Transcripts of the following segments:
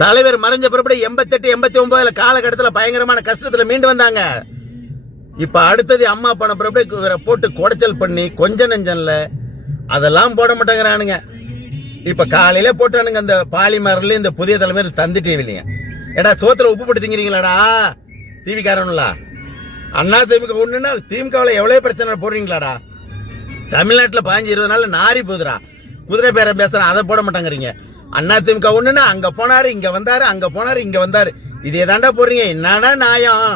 தலைவர் மறைஞ்ச பிறப்படி 88, 89 காலகட்டத்தில் பயங்கரமான கஷ்டத்துல மீண்டு வந்தாங்க. இப்ப அடுத்தது அம்மா பணம் பிறப்படி போட்டு குடைச்சல் பண்ணி கொஞ்ச நெஞ்சன்ல அதெல்லாம் போட மாட்டேங்கிறானுங்க. இப்ப காலையில போட்டானுங்க அந்த பாலிமரில் இந்த புதிய தலைமையில் தந்தி டிவிலிங்க. ஏடா சோத்துல உப்பு போட்டு திங்கிறீங்களாடா டிவி காரனுங்களா? அண்ணா திமுக ஒண்ணுன்னா திமுகவில் எவ்வளவு பிரச்சனை போடுறீங்களாடா? தமிழ்நாட்டில் 15-20 நாள் நாரி போகுதுடா. குதிரை பேர பேசுறேன் அதை போட மாட்டாங்கிறீங்க. அண்ணா திமுக ஒண்ணுன்னா அங்க போனாரு இங்க வந்தாரு, அங்க போனாரு இங்க வந்தாரு, இதே தாண்டா போடுறீங்க. என்னடா நியாயம்?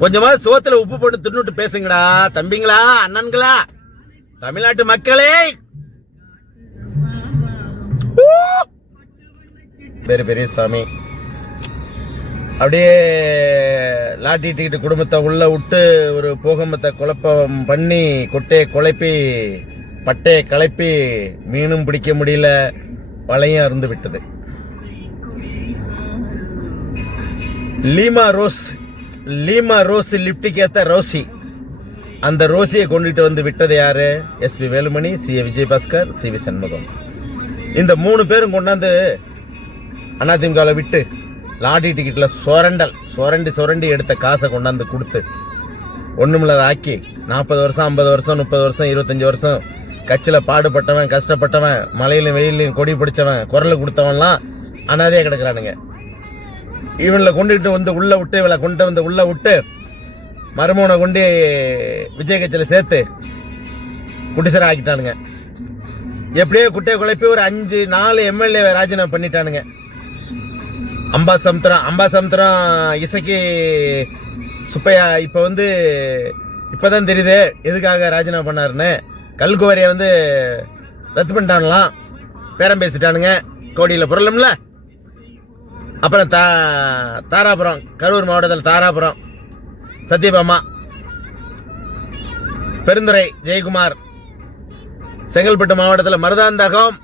கொஞ்சமா சோத்துல உப்பு போட்டு தின்னுட்டு பேசுங்கடா தம்பிங்களா, அண்ணன்களா, தமிழ்நாட்டு மக்களே. பெரிய பெரிய சாமி அப்படியே லாட்டி டிக்கெட்டு குடும்பத்தை உள்ள விட்டு ஒரு போகமத்தை குழப்பம் பண்ணி கொட்டையை குழப்பி பட்டையை கலப்பி மீனும் பிடிக்க முடியல, வலையும் அருந்து விட்டது. லீமா ரோஸ் லிப்டிக்கு ஏத்த ரோசி, அந்த ரோசியை கொண்டுட்டு வந்து விட்டது யாரு? SP Velumani, C Vijayabaskar, C Shanmugam. இந்த 3 பேரும் கொண்டாந்து அதிமுகவில் விட்டு லாட்டி டிக்கெட்ல சுரண்டி எடுத்த காசை கொண்டாந்து கொடுத்து ஒண்ணுமில்லாத ஆக்கி 40 வருஷம் 50 வருஷம் 30 வருஷம் 25 வருஷம் கட்சியில் பாடுபட்டவன், கஷ்டப்பட்டவன், மலையிலும் வெயிலையும் கொடி பிடிச்சவன், குரல் கொடுத்தவன்லாம் அனாதையா கிடக்குறானுங்க. இவனை கொண்டுகிட்டு வந்து உள்ள விட்டு இவளை கொண்டு வந்து உள்ள விட்டு மருமகனை கொண்டு விஜய் கட்சியில் சேர்த்து குட்டிசரை ஆக்கிட்டானுங்க. எப்படியோ குட்டையை குழப்பி ஒரு 4 எம்எல்ஏ ராஜினாமா பண்ணிட்டானுங்க. அம்பாசமுத்திரம் இசைக்கு சுப்பையா இப்ப வந்து இப்பதான் தெரியுது எதுக்காக ராஜினாமா பண்ணாருன்னு. கல்குவாரியை வந்து ரத்து பண்ணிட்டானுலாம், பேரம் பேசிட்டானுங்க, கோடியில் பொருளும்ல. அப்புறம் தாராபுரம், கரூர் மாவட்டத்தில் தாராபுரம் சத்யபாமா, பெருந்துறை ஜெயக்குமார், செங்கல்பட்டு மாவட்டத்தில் மருதாந்தகம்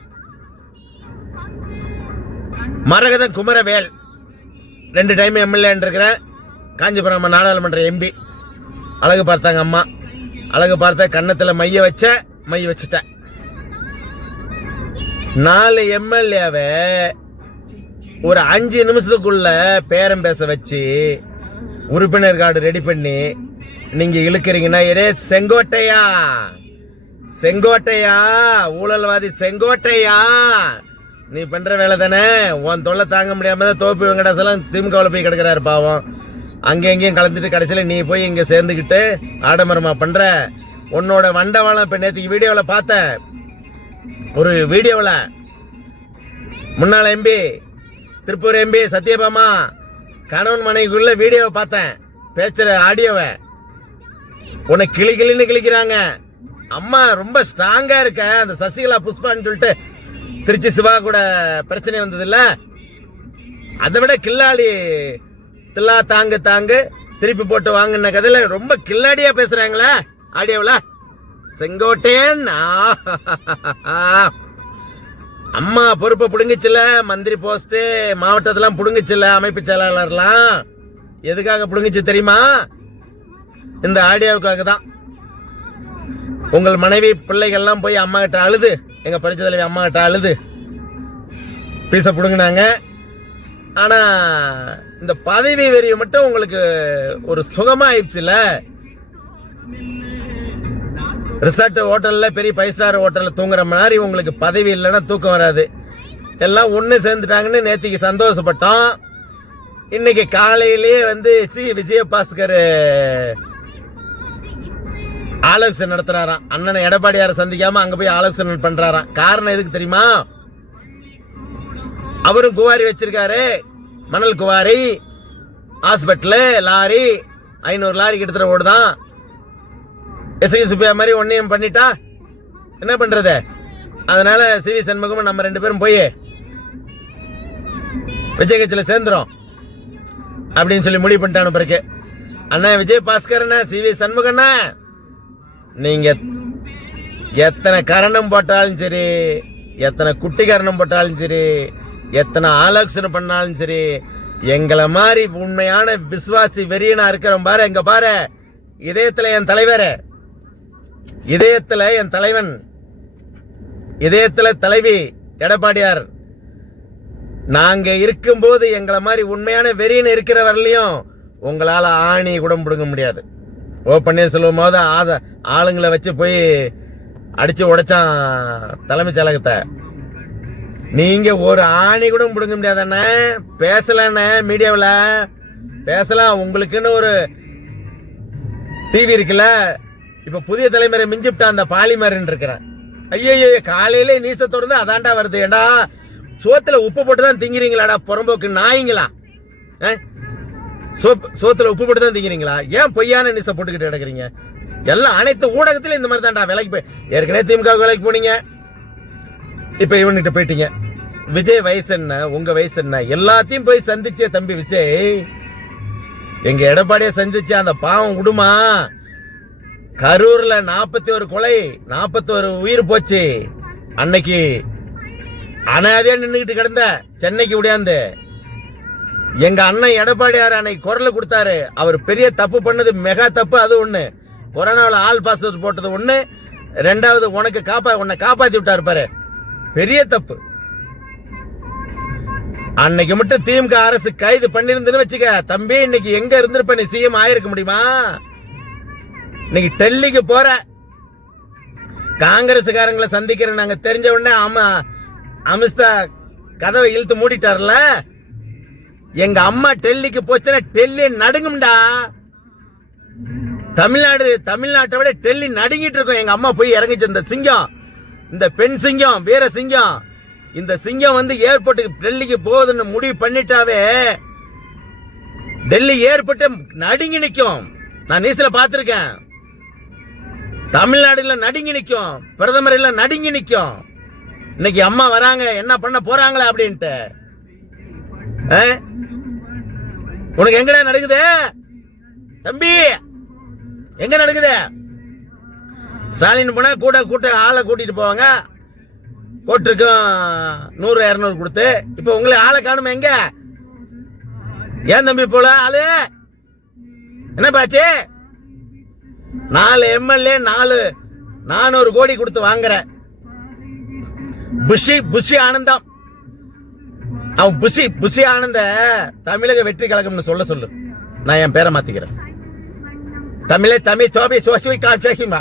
மரகதம் குமரவேல் 2 டைம் எம்எல்ஏ இருக்கிற காஞ்சிபுரம் நாடாளுமன்ற எம்பி. அழகு பார்த்தாங்க அம்மா, அழகு பார்த்த கன்னத்தில் மைய வச்சுட்டேன். 4 எம்எல்ஏவை ஒரு 5 நிமிஷத்துக்குள்ள பேரம் பேச வச்சு உறுப்பினர் கார்டு ரெடி பண்ணி நீங்க இழுக்கிறீங்கன்னா, எடே செங்கோட்டையா ஊழல்வாதி செங்கோட்டையா, நீ பண்ற வேலை தானே. உன் தொல்லை தாங்க முடியாம தான் தோப்பி வெங்கடாசலம் திமுகவில் போய் கிடக்கிறாரு பாவம். அங்கெங்கேயும் கலந்துட்டு கடைசியில் நீ போய் இங்க சேர்ந்துக்கிட்டு ஆடம்பரமா பண்ற. உன்னோட வண்டவாளம் இப்ப நேற்றுக்கு வீடியோவில் பார்த்தேன். ஒரு வீடியோவில் முன்னாள் எம்பி திருப்பூர் எம்பி சத்யபாமா கணவன் மனைவிக்குள்ள வீடியோவை பார்த்தேன், பேசுற ஆடியோவை. உன்னை கிளின்னு கிளிக்கிறாங்க. அம்மா ரொம்ப ஸ்ட்ராங்கா இருக்க. அந்த சசிகலா புஷ்பான்னு சொல்லிட்டு திருச்சி சிவா கூட பிரச்சனை வந்தது இல்ல, அதை விட கில்லாடி தில்லா தாங்கு திருப்பி போட்டு வாங்கின கதையில ரொம்ப கில்லாடியா பேசுறாங்களே ஆடியோவில். செங்கோட்டையன் அம்மா பொறுப்பை புடுங்கிச்சுல, மந்திரி போஸ்ட் மாவட்டத்தெல்லாம் புடுங்கிச்சுல, அமைப்பு செயலாளர்லாம். எதுக்காக புடுங்கிச்சு தெரியுமா? இந்த ஆடியோவுக்காக தான். உங்கள் மனைவி பிள்ளைகள்லாம் போய் அம்மா கிட்ட அழுது, எங்க பரிச்சை தலைவி அம்மா கிட்ட அழுது பீச புடுங்கினாங்க. ஆனா இந்த பதவி வெறிய மட்டும் உங்களுக்கு ஒரு சுகமா ஆயிடுச்சுல. ரிசார்ட் ஹோட்டல்ல, பெரிய 5 ஸ்டார் ஹோட்டல்ல தூங்குற மாதிரி உங்களுக்கு பதவி இல்லைன்னா தூக்கம் வராது. எல்லாம் ஒண்ணு சேர்ந்துட்டாங்கன்னு நேத்திக்கு சந்தோஷப்பட்டோம். இன்னைக்கு காலையிலேயே வந்து விஜயபாஸ்கர் ஆலோசனை நடத்துறாராம். அண்ணனை எடப்பாடியாரை சந்திக்காம அங்க போய் ஆலோசனை பண்றாராம். காரணம் எதுக்கு தெரியுமா? அவரும் குவாரி வச்சிருக்காரு, மணல் குவாரி, ஹாஸ்பிட்டலு, லாரி, 500 லாரி கிட்டத்தட்ட ஓடுதான். எஸ்ஐ சுப்பையா மாதிரி ஒன்னையும் பண்ணிட்டா என்ன பண்றது? அதனால சி சண்முகமும் நம்ம 2 பேரும் போய் விஜய் கட்சியில சேர்ந்துரும் அப்படின்னு சொல்லி முடிவு பண்ணிட்டானு. பிறகு அண்ணா விஜயபாஸ்கர் அண்ணா, சி சண்முகண்ணா, நீங்க எத்தனை கரணம் போட்டாலும் சரி, எத்தனை குட்டி கரணம் போட்டாலும் சரி, எத்தனை ஆலோசனை பண்ணாலும் சரி, எங்களை மாதிரி உண்மையான விசுவாசி வெறியனா இருக்கிறோம் பாரு. எங்க பாரு, இதயத்துல என் தலைவர், இதயத்துல என் தலைவன், இதயத்துல தலைவி எடப்பாடியார் நாங்க இருக்கும்போது எங்களை மாதிரி உண்மையான வெறின்னு இருக்கிற வரலையும் உங்களால ஆணி கூட பிடுங்க முடியாது. பன்னீர்செல்வம் ஆளுங்களை வச்சு போய் அடிச்சு உடைச்சான் தலைமைச் செயலகத்தை. நீங்க ஒரு ஆணி கூட பிடுங்க முடியாதானே? பேசலானே, மீடியாவில் பேசலாம். உங்களுக்குன்னு ஒரு டிவி இருக்குல்ல. இப்ப புதிய தலைமுறை மிஞ்சிப்டா அந்த பாலிமர்ன்னு இருக்கிறேன். ஐயோ, காலையில நீச திறந்து அதாண்டா வருது. ஏண்டா சோத்துல உப்பு போட்டு தான் திங்கிறீங்களாடா புறம்போக்கு நாய்ங்களா? சோத்துல உப்பு போட்டு தான் திங்கிறீங்களா? ஏன் பொய்யான நீச போட்டுக்கிட்டு கிடக்குறீங்க? எல்லாம் அனைத்து ஊடகத்திலும் இந்த மாதிரி தான்டா. விலைக்கு போய் ஏற்கனவே திமுக விலைக்கு போனீங்க, இப்ப இவன்கிட்ட போயிட்டீங்க. விஜய் வயசு என்ன, உங்க வயசு என்ன? எல்லாத்தையும் போய் சந்திச்சே தம்பி விஜய். எங்க எடப்பாடியை சந்திச்ச அந்த பாவம் விடுமா? கரூர்ல 41 கொலை, 41 உயிர் போச்சு. அன்னைக்கு அனாதையா நின்றுகிட்டு கிடந்த சென்னைக்கு விடியாந்து எங்க அண்ணன் எடப்பாடியார் அன்னைக்கு குரல் கொடுத்தாரு. அவர் பெரிய தப்பு பண்ணது மெகா தப்பு. அது ஒண்ணு, கொரோனாவில் ஆல் பாஸ் போட்டது ஒண்ணு. ரெண்டாவது, உன்னை காப்பாத்தி விட்டாரு பாரு, பெரிய தப்பு. அன்னைக்கு மட்டும் திமுக அரசு கைது பண்ணிருந்துன்னு வச்சுக்க தம்பி, இன்னைக்கு எங்க இருந்திருப்ப? நீ சிஎம் ஆயிருக்க முடியுமா? இன்னைக்கு டெல்லிக்கு போற காங்கிரஸ்காரங்களை சந்திக்கிற நாங்க தெரிஞ்ச உடனே அமித்ஷா கதவை இழுத்து மூடிட்டார்ல. எங்க அம்மா டெல்லிக்கு போச்சுன்னா டெல்லி நடுங்கும்டா. தமிழ்நாட்டை விட டெல்லி நடுங்கிட்டு இருக்கும். எங்க அம்மா போய் இறங்கிச்சு. இந்த சிங்கம், இந்த பெண் சிங்கம், வீர சிங்கம், இந்த சிங்கம் வந்து ஏர்போர்ட்டுக்கு டெல்லிக்கு போகுதுன்னு முடிவு பண்ணிட்டாவே டெல்லி ஏர்போர்ட் நடுங்கி நிற்கும். நான் நியூஸ்ல பார்த்திருக்கேன். தமிழ்நாடுல நடுங்கி நிற்கும், பிரதமர் எல்லாம் நடுங்கி நிற்கும். இன்னைக்கு அம்மா வராங்க, என்ன பண்ண போறாங்களா அப்படின்ட்டு. உனக்கு எங்கடா நடக்குது தம்பி? எங்க நடக்குது? ஸ்டாலின் போனா கூட்ட ஆளை கூட்டிட்டு போவாங்க. கோட்டுக்கும் 100-200 கொடுத்து. இப்ப உங்களை ஆளை காணுமே எங்க? ஏன் தம்பி போல ஆளு என்ன பாச்சு? 4 எம்எல்ஏ 400 கோடி கொடுத்து வாங்குற புஷி ஆனந்தம். அவன் புஷி ஆனந்த தமிழக வெற்றி கழகம்னு சொல்லு. நான் என் பேரை மாத்திக்கிறேன். தமிழ் சோபி சோசி காட்சிமா.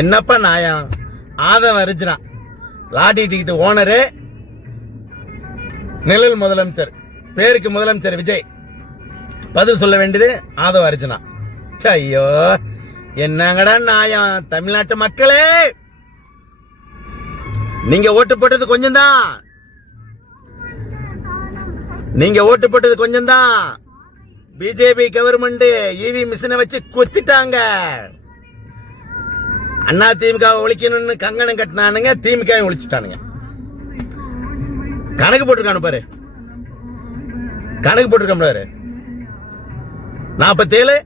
என்னப்பா நாயம்? ஆதவ அர்ஜுனா லாட்டி டிக்கெட் ஓனரு, நிழல் முதலமைச்சர், பேருக்கு முதலமைச்சர் விஜய். பதில் சொல்ல வேண்டியது ஆதவ அர்ஜுனா. ஐயோ, என்னங்கடா நாயம்? தமிழ்நாட்டு மக்களே, நீங்க ஓட்டு போட்டது கொஞ்சம் தான். பிஜேபி கவர்மெண்ட் ஈவி மிஷினை வச்சு குத்திட்டாங்க. அண்ணா திமுக ஒழிக்கணும்னு கங்கணம் கட்டினானுங்க, திமுக ஒழிச்சுட்டானுங்க. கணக்கு போட்டிருக்கானு பாரு, கணக்கு போட்டிருக்கான் பாரு. 47,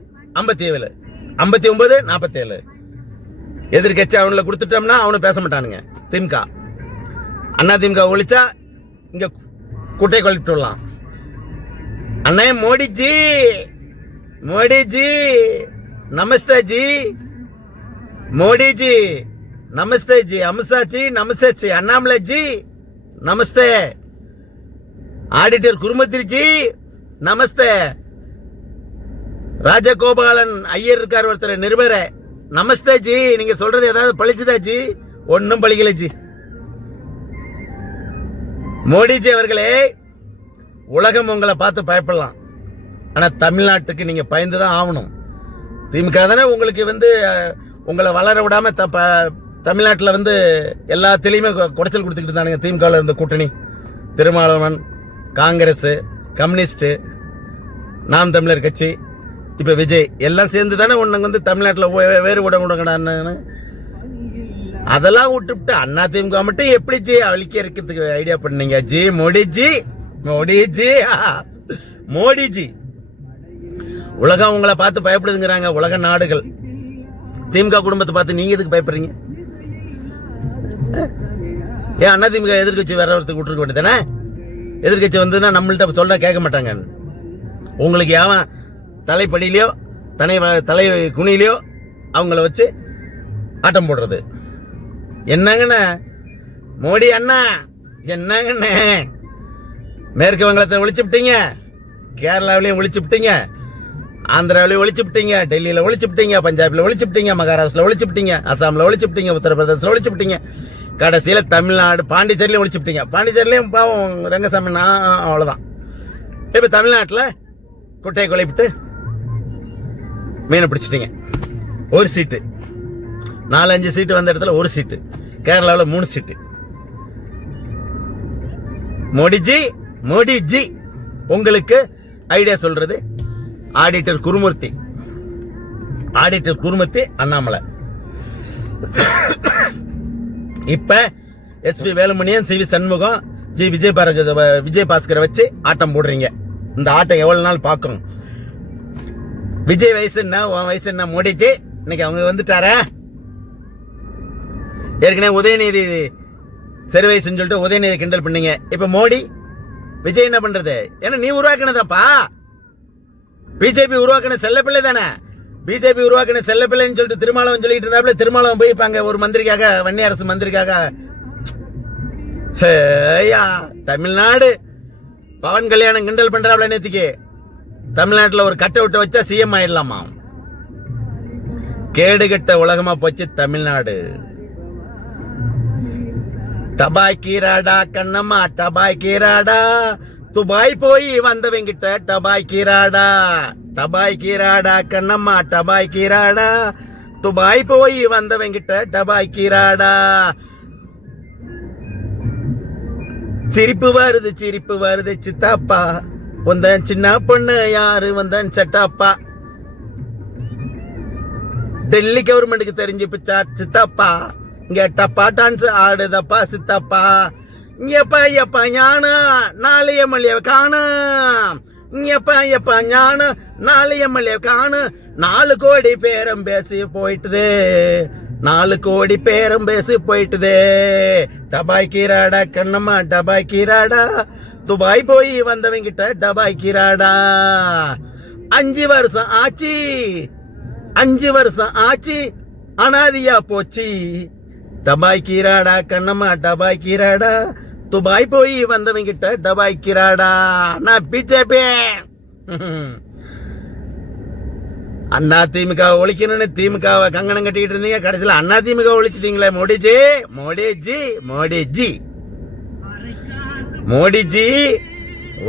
57, 59, 47. எதிர்கட்சி அவனுல கொடுத்துட்டோம்னா அவனு பேச மாட்டானுங்க. திமுக அண்ணா திமுக ஒழிச்சா இங்க குட்டை கொளிட்டு விடலாம். அண்ணே மோடிஜி நமஸ்தே ஜி, மோடிஜி நமஸ்தே ஜி, அமித்ஷா ஜி நமஸ்தே ஜி, அண்ணாமலை ஜி நமஸ்தே, ஆடிட்டர் குருமத்திரி ஜி நமஸ்தே, ராஜகோபாலன் ஐயர் இருக்கார் ஒருத்தர் நிருபர், நமஸ்தே ஜி. நீங்க சொல்றது ஏதாவது பழிச்சுதா ஜி? ஒன்னும் பழிக்கல ஜி. மோடிஜி அவர்களே, உலகம் உங்களை பார்த்து பயப்படலாம், ஆனா தமிழ்நாட்டுக்கு நீங்க பயந்துதான் ஆகணும். திமுக தானே உங்களுக்கு வந்து உங்களை வளர விடாம தமிழ்நாட்டில் வந்து எல்லாத்திலையுமே குடைச்சல் கொடுத்துக்கிட்டு இருந்தானுங்க. திமுக இருந்த கூட்டணி, திருமாவளவன், காங்கிரஸ், கம்யூனிஸ்ட், நாம் தமிழர் கட்சி, இப்ப விஜய் எல்லாம் சேர்ந்து தானே உன்னை வந்து தமிழ்நாட்டில் வேறு விடக்கூடாது. அதெல்லாம் விட்டுவிட்டு அண்ணா திமுக மட்டும் எப்படி ஜி அழிக்க இருக்கிறதுக்கு ஐடியா பண்ணீங்க ஜி? மோடிஜி உலகம் உங்களை பார்த்து பயப்படுதுங்கிறாங்க. உலக நாடுகள் திமுக குடும்பத்தை பார்த்து நீங்க எதுக்கு பயப்படுறீங்க? ஏன் அண்ணா திமுக எதிர்கட்சி வேற ஒருத்தருக்கு விட்டுருக்க வேண்டியதானே? எதிர்கட்சி வந்ததுன்னா நம்மள்ட்ட சொல்ல கேட்க மாட்டாங்க. உங்களுக்கு ஏன் தலைப்படியிலையோ தலை குனிலையோ அவங்கள வச்சு ஆட்டம் போடுறது என்னங்கண்ணா? மோடி அண்ணா என்னங்கண்ணே, மேற்கு வங்கத்தை ஒழிச்சுட்டீங்க, கேரளாவிலையும் ஒழிச்சுட்டீங்க, ஆந்திராவிலையும் ஒழிச்சுட்டீங்க, டெல்லியில ஒழிச்சுட்டீங்க, பஞ்சாப்ல ஒழிச்சுட்டீங்க, மகாராஷ்டிரா ஒழிச்சுட்டீங்க, அசாம்ல ஒழிச்சுட்டீங்க, உத்தரப்பிரதேசல ஒழிச்சுட்டீங்க, கடைசியில தமிழ்நாடு பாண்டிச்சேரியிலையும் ஒழிச்சுட்டீங்க. பாண்டிச்சேரியிலையும் பாவம் ரங்கசாமி அவ்வளவுதான். இப்ப தமிழ்நாட்டில் குட்டையை குழைப்பிட்டு மீனை பிடிச்சிட்டீங்க. ஒரு சீட்டு, 4-5 சீட்டு வந்த இடத்துல ஒரு சீட்டு, கேரளாவில் 3 சீட்டு. மோடிஜி உங்களுக்கு ஐடியா சொல்றது ஆடிட்டர் குருமூர்த்தி அண்ணாமலை. இப்ப எஸ்பி வேலுமணியன், சிவி சண்முகம், விஜயபாஸ்கரை வச்சு ஆட்டம் போடுறீங்க. இந்த ஆட்டம் எவ்வளவு நாள் பார்க்கும்? விஜய் வயசு என்ன, உன் வயசு என்ன? மோடிஜி இன்னைக்கு அவங்க வந்துட்டார. ஏற்கனவே உதயநிதி சரி வயசுன்னு சொல்லிட்டு உதயநிதி கிண்டல் பண்ணீங்க. இப்ப மோடி விஜய் என்ன பண்றது? ஏன்னா நீ உருவாக்குனதாப்பா. பிஜேபி உருவாக்குன செல்லப்பிள்ளை தானே. பிஜேபி உருவாக்குன செல்லப்பிள்ளைன்னு சொல்லிட்டு திருமாவளவன் சொல்லிட்டு இருந்தாப்புல. திருமாவளவன் போய் இப்ப அங்க ஒரு மந்திரிக்காக, வன்னி அரசு மந்திரிக்காக, தமிழ்நாடு பவன் கல்யாணம் கிண்டல் பண்றாப்ல. நேத்திக்கு தமிழ்நாட்டுல ஒரு கட்ட விட்டு வச்சா சிஎம் ஆயிடலாமா? கேடுகட்ட உலகமா போச்சு தமிழ்நாடு. டபாய்க்கீராடா கண்ணம்மா, டபாய்க்கீராடா, துபாய் போய் வந்தவங்கிட்ட டபாய்க்கீராடா கண்ணம்மா, டபாய்க்கீராடா, துபாய் போய் வந்தவங்கிட்ட டபாய்க்கீராடா. சிரிப்பு வருது சித்தாப்பா, வந்தன் சின்ன பொண்ணு யாரு வந்தன் செட்டாப்பா. டெல்லி கவர்மெண்ட்டுக்கு தெரிஞ்சு பிச்சா சித்தாப்பா, இங்க டப்பா டான்ஸ் ஆடுதப்பா சித்தப்பா. எப்ப ஞான நாளைய மல்லிய காணு, எப்ப ஞான நாளைய மல்லிய காணு. 4 கோடி பேரம் பேசி போயிட்டுதே, 4 கோடி பேரம் பேசி போயிட்டுதே. டபாய்க்கீராடா கண்ணம்மா, டபாய்க்கீராடா, துபாய் போய் வந்தவங்கிட்ட டபாய்க்கீராடா. 5 வருஷம் ஆச்சு அனாதியா போச்சு. டபாய்க்கீராடா கண்ணம்மா, டபாய்க்கீராடா, துபாய் போய் வந்தவங்கிட்ட டபாய்க்கீராடா. நான் பிஜேபி அண்ணா திமுக ஒழிக்கணும்னு திமுகவை கங்கணம் கட்டிக்கிட்டு இருந்தீங்க. கடைசியில் அண்ணா திமுக ஒழிச்சிட்டீங்களே. மோடிஜி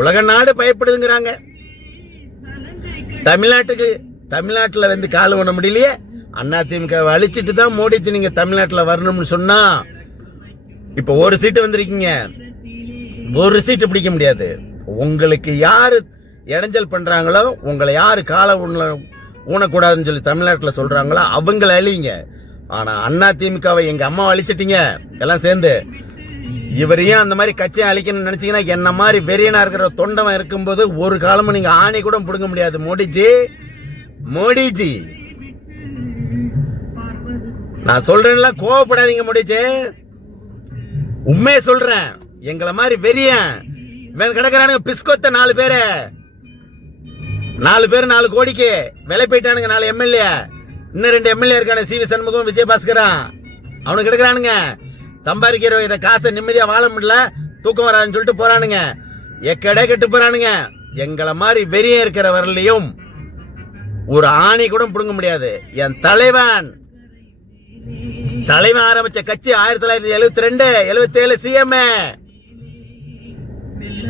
உலக நாடு பயப்படுதுங்கிறாங்க. தமிழ்நாட்டுல வந்து கால் பண்ண முடியலையே. அண்ணா திமுக அழிச்சிட்டு தான் மோடிஜி நீங்க தமிழ்நாட்டில் வரணும்னு சொன்னா, இப்ப ஒரு சீட்டு வந்திருக்கீங்க, ஒரு சீட்டு பிடிக்க முடியாது. உங்களுக்கு யாரு இடைஞ்சல் பண்றாங்களோ, உங்களை யாரு கால ஊனக்கூடாதுன்னு சொல்லி தமிழ்நாட்டில் சொல்றாங்களோ அவங்களை அழிங்க. ஆனா அண்ணா திமுகவை எங்க அம்மா அழிச்சிட்டீங்க எல்லாம் சேர்ந்து. இவரையும் அந்த மாதிரி கட்சியை அழிக்கணும்னு நினைச்சீங்கன்னா, என்ன மாதிரி வெறியனா இருக்கிற தொண்டவன் இருக்கும்போது ஒரு காலமும் நீங்க ஆணை கூட பிடுங்க முடியாது. மோடிஜி நான் சொல்றேன்ல, கோவப்படாதீங்க. மோடிஜி உண்மையை சொல்றேன். எங்களை மாதிரி வெறியன் கிடக்குறானுங்க பிஸ்கொத்த 4 பேரு 4 கோடிக்கு விலை போயிட்டானுங்க. 4 எம்எல்ஏ, இன்னும் 2 எம்எல்ஏ இருக்கானு, சிவி சண்முகம், விஜயபாஸ்கரா. அவனுக்கு கிடக்குறானுங்க. சம்பாதிக்கிற காசை நிம்மதியா வாழ முடியல, தூக்கம் வராதுன்னு சொல்லிட்டு போறானுங்க. எக்கடை கெட்டு போறானுங்க. எங்களை மாதிரி வெறிய இருக்கிற வரலையும் ஒரு ஆணை கூட பிடுங்க முடியாது. என் தலைவன் ஆரம்பிச்ச கட்சி 1972-77 சிஎம்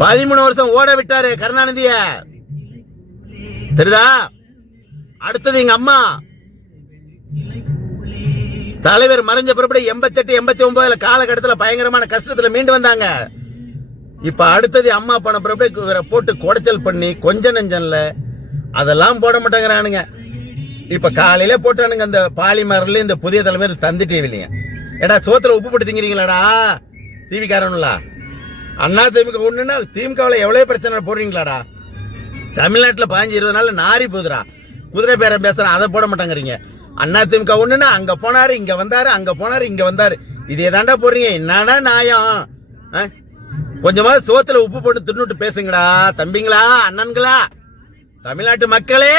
13 வருஷம் ஓட விட்டாரு கருணாநிதிய. தெரியுதா? அடுத்தது எங்க அம்மா தலைவர் மறைஞ்ச பிறப்படி 88-89 காலகட்டத்தில் பயங்கரமான கஷ்டத்துல மீண்டு வந்தாங்க. இப்ப அடுத்தது அம்மா பணம் பிறப்படி போட்டு குடைச்சல் பண்ணி கொஞ்ச நெஞ்சன்ல அதெல்லாம் போட மாட்டேங்கிறானுங்க. இப்ப காலையில போட்டானுங்க அந்த பாலிமர்ல இந்த புதிய தலைமையில் தந்தி டிவிலிங்க. ஏடா சோத்துல உப்பு போட்டு திங்கிறீங்களாடா டிவி காரனுங்களா? அண்ணா திமுக ஒண்ணுன்னா திமுகவில் எவ்வளவு பிரச்சனை போடுறீங்களாடா? தமிழ்நாட்டில் 15-20 நாள் நாரி போகுதுடா. குதிரை பேரம் பேசுறான், அதை போட மாட்டாங்கிறீங்க. அண்ணா திமுக ஒண்ணுன்னா அங்க போனாரு, இங்க வந்தாரு, அங்க போனாரு, இங்க வந்தாரு, இதே தாண்டா போடுறீங்க. என்னடா நியாயம்? கொஞ்சமா சோத்துல உப்பு போட்டு தின்னுட்டு பேசுங்கடா தம்பிங்களா, அண்ணன்களா, தமிழ்நாட்டு மக்களே.